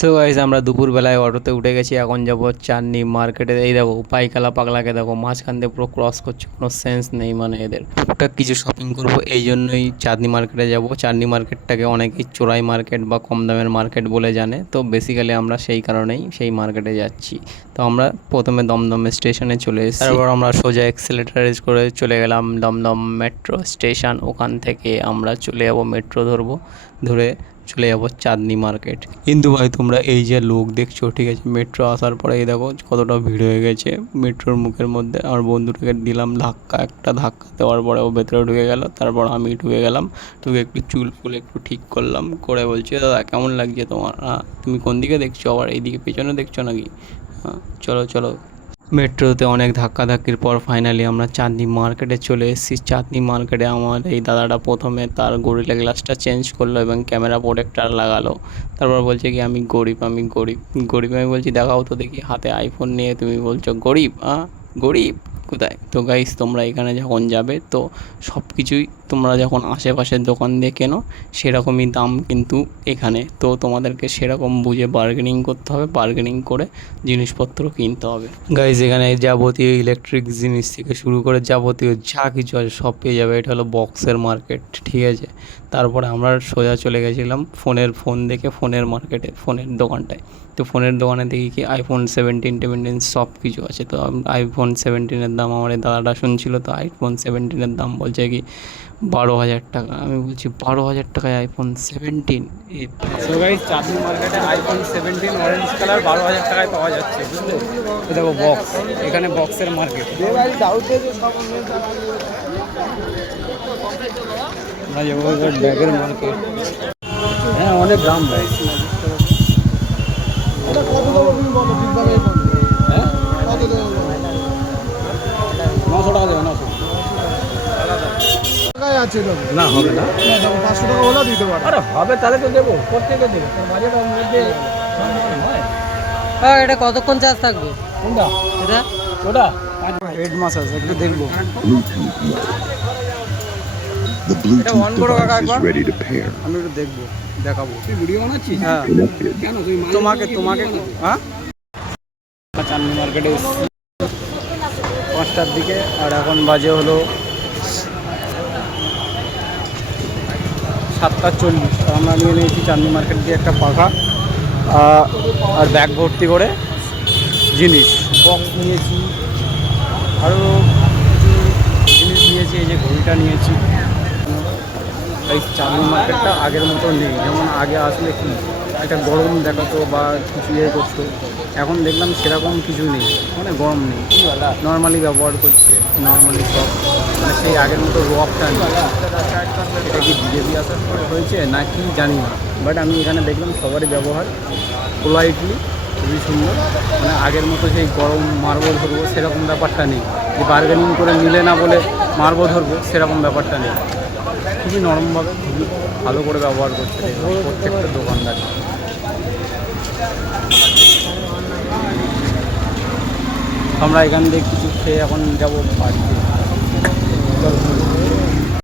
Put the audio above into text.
So guys আমরা দুপুরবেলায় অটোতে উঠে গেছি, এখন যাব চাঁদনি মার্কেটে। এই দেখো পাইকালা পাগলাকে দেখো মাঝখান দিয়ে পুরো ক্রস করছে, কোনো সেন্স নেই মানে এদের। টুকটাক কিছু শপিং করব, এই জন্যই চাঁদনি মার্কেটে যাব। চাঁদনি মার্কেটটাকে অনেকেই চোরাই মার্কেট বা কম দামের মার্কেট বলে জানে, তো বেসিক্যালি আমরা সেই কারণেই সেই মার্কেটে যাচ্ছি। তো আমরা প্রথমে দমদম স্টেশনে চলে এসেছি, তারপর আমরা সোজা এক্সেলেটার করে চলে গেলাম দমদম মেট্রো স্টেশন। ওখান থেকে আমরা চলে যাব মেট্রো ধরবো, ধরে চলে যাবো চাঁদনি মার্কেট। কিন্তু ভাই তোমরা এই যে লোক দেখছো, ঠিক আছে, মেট্রো আসার পরে এই দেখো কতটা ভিড় হয়ে গেছে মেট্রোর মুখের মধ্যে। আমার বন্ধুটাকে দিলাম ধাক্কা, একটা ধাক্কা দেওয়ার পরে ও ভেতরে ঢুকে গেল, তারপর আমি ঢুকে গেলাম। তোকে একটু চুল ফুল একটু ঠিক করলাম, করে বলছি দাদা কেমন লাগছে তোমার? তুমি কোন দিকে দেখছো, আবার এইদিকে পেছনে দেখছো নাকি? চলো চলো। মেট্রোতে অনেক ধাক্কাধাক্কির পর ফাইনালি আমরা চাঁদনি মার্কেটে চলে এসেছি। চাঁদনি মার্কেটে আমার এই দাদাটা প্রথমে তার গরিলা গ্লাসটা চেঞ্জ করলো এবং ক্যামেরা প্রোটেক্টার লাগালো। তারপর বলছে কি আমি গরিব, আমি গরিব। গরিব আমি বলছি দেখাও তো দেখি, হাতে আইফোন নিয়ে তুমি বলছো গরিব? গরিব কোথায়? তো গাইস তোমরা এখানে যখন যাবে তো সব কিছুই তোমরা যখন আশেপাশের দোকান দিয়ে কেনো সেরকমই দাম কিন্তু এখানে। তো তোমাদেরকে সেরকম বুঝে বার্গেনিং করতে হবে, বার্গেনিং করে জিনিসপত্র কিনতে হবে। গাইজ এখানে যাবতীয় ইলেকট্রিক জিনিস থেকে শুরু করে যাবতীয় যা কিছু আছে সব পেয়ে যাবে। এটা হলো বক্সের মার্কেট, ঠিক আছে। তারপরে আমরা সোজা চলে গেছিলাম ফোন দেখে ফোনের মার্কেটে, ফোনের দোকানটায়। তো ফোনের দোকানে দেখি কি আইফোন 17 সব কিছু আছে। তো আইফোন 17-এর দাম আমার এই দাদাটা শুনছিল, তো আইফোন 17-এর দাম বলছে কি 12,000 টাকা। আমি বলছি 12,000 টাকায় আইফোন 17? সো গাইস চাঁদনি মার্কেটে আইফোন 17 অরেঞ্জ কালার 12,000 টাকায় পাওয়া যাচ্ছে, বুঝলে? দেখো বক্স, এখানে বক্সের মার্কেট। ব্যাগের মার্কেট, হ্যাঁ অনেক দাম ভাই। হ্যাঁ 900 টাকা দেবে, 900 আছে না হবে না, 500 টাকা হলেও দিতে পারে। আরে হবে তাহলে তো দেবো, প্রত্যেকে দেবো, বাজেটের মধ্যে হয়। হ্যাঁ, এটা কতক্ষণ চার্জ থাকবে? কোনটা? এটা ওটা হেড মাসাজ একটু দেখবো। The এটা Bluetooth অন করো কাকা device একবার, is ready to pair. আমি একটু দেখবো, দেখাবো। তুই ভিডিও বানাচ্ছিস? হ্যাঁ Connected. কেন তুই তোমাকে হ্যাঁ চাঁদনি মার্কেটে 5টার দিকে, আর এখন বাজে হলো 7:40। আমরা নিয়ে নিয়েছি চাঁদনি মার্কেট দিয়ে একটা পাখা আর ব্যাগ ভর্তি করে জিনিস, বক্স নিয়েছি, আরও কিছু জিনিস নিয়েছি। এই যে ঘড়িটা নিয়েছি। এই চাঁদনি মার্কেটটা আগের মতো নেই, যেমন আগে আসলে কি একটা গরম দেখাতো বা কিছু ইয়ে করতো, এখন দেখলাম সেরকম কিছু নেই, মানে গরম নেই, নর্মালি ব্যবহার করছে, নর্মালি সব, মানে সেই আগের মতো রকটা নেই। এটা কি বিজেপি আসার পরে হয়েছে না কি জানি না, বাট আমি এখানে দেখলাম সবারই ব্যবহার পোলাইটলি খুবই সুন্দর। মানে আগের মতো সেই গরম মারবো ধরবো সেরকম ব্যাপারটা নেই, যে বার্গেনিং করে নিলে না বলে মারবো ধরবো সেরকম ব্যাপারটা নেই। খুবই নরমভাবে খুবই ভালো করে ব্যবহার করছে প্রত্যেকটা দোকানদার। আমরা এখান থেকে কিছু খেয়ে এখন যাবো বাড়িতে।